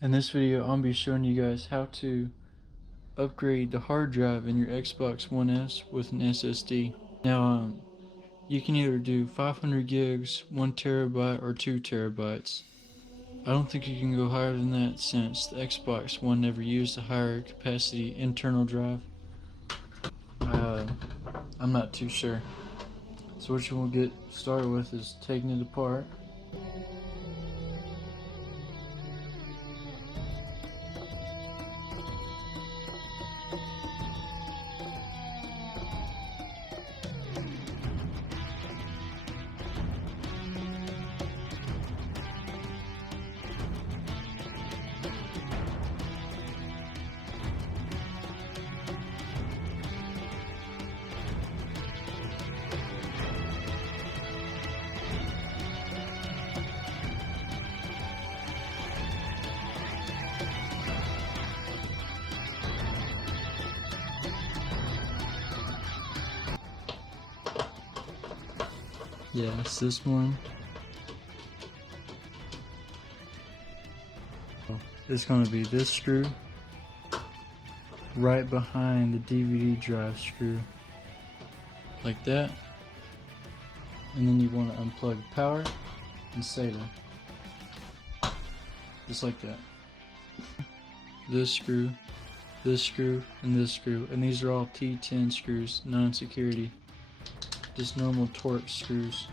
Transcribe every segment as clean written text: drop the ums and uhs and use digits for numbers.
In this video, I'm going to be showing you guys how to upgrade the hard drive in your Xbox One S with an SSD. Now, you can either do 500 gigs, 1 terabyte, or 2 terabytes. I don't think you can go higher than that since the Xbox One never used a higher capacity internal drive. I'm not too sure. So what you want to get started with is taking it apart. Yeah, it's this one. It's going to be this screw right behind the DVD drive screw, like that. And then you want to unplug power and SATA, just like that. This screw, and this screw, and these are all T10 screws, non-security, just normal Torx screws.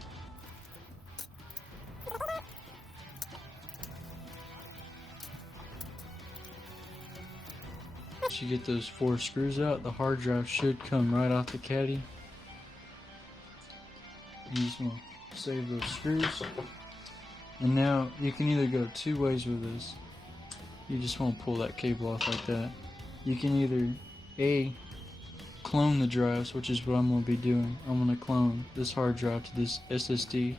Once you get those 4 screws out, the hard drive should come right off the caddy. You just want to save those screws. And now you can either go 2 ways with this. You just want to pull that cable off like that. You can either A, clone the drives, which is what I'm going to be doing. I'm going to clone this hard drive to this SSD.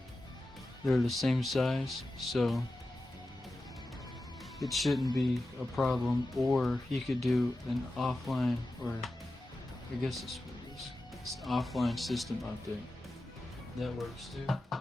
They're the same size, so it shouldn't be a problem. Or you could do an offline, or I guess it's what it is. It's an offline system update. That works too.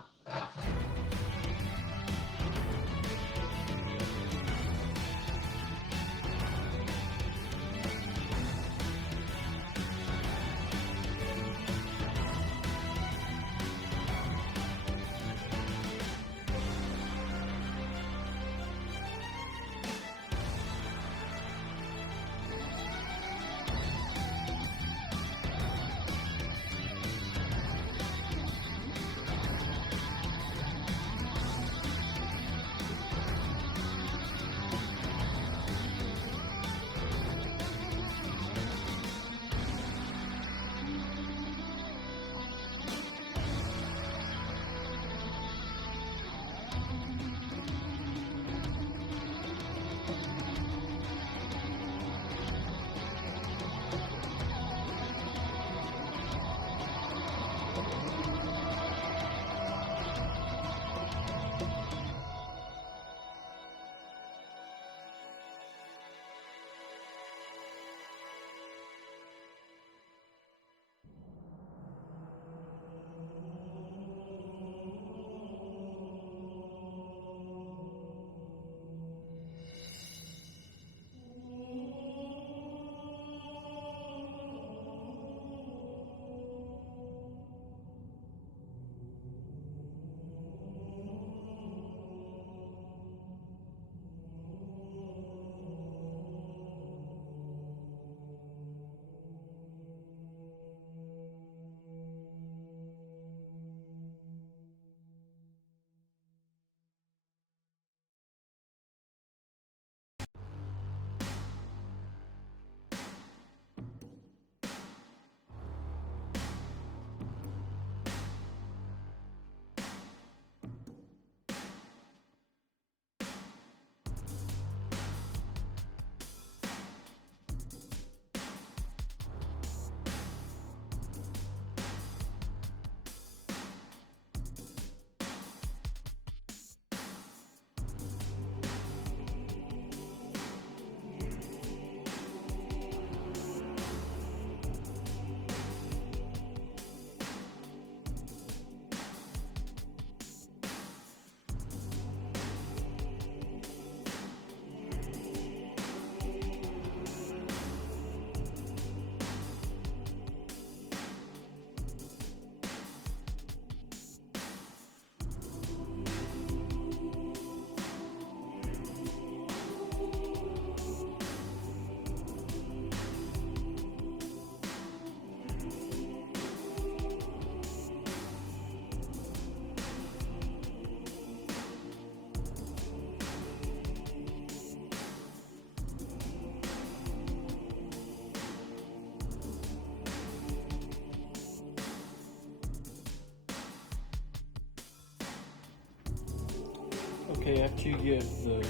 Okay, after you get the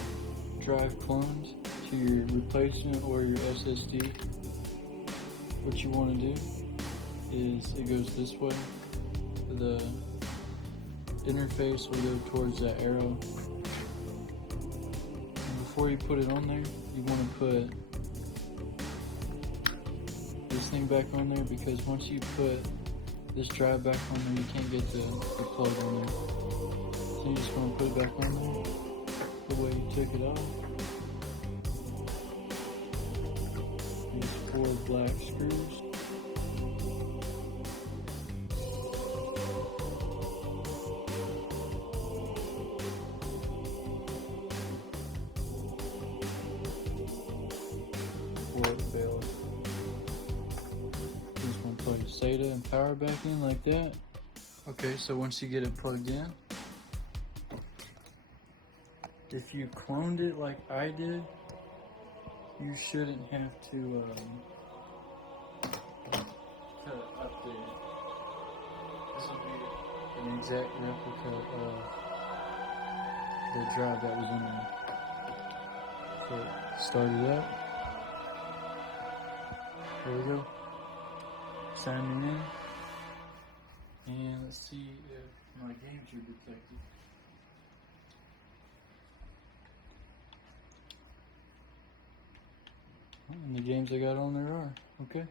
drive cloned to your replacement or your SSD, what you want to do is it goes this way. The interface will go towards that arrow. And before you put it on there, you want to put this thing back on there, because once you put this drive back on there, you can't get the plug on there. So you just want to put it back on there the way you took it off. These 4 black screws. Bailiff. Just want to plug SATA and power back in like that. Okay, so once you get it plugged in, if you cloned it like I did, you shouldn't have to cut it up there. This will be an exact replica of the drive that was in there. So start it up. There we go. Signing in. And let's see if my games are detected. And the games I got on there are. Okay.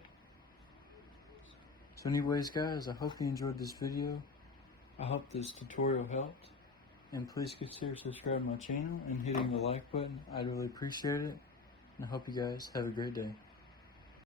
So anyways guys, I hope you enjoyed this video. I hope this tutorial helped. And please consider subscribing to my channel and hitting the like button. I'd really appreciate it. And I hope you guys have a great day.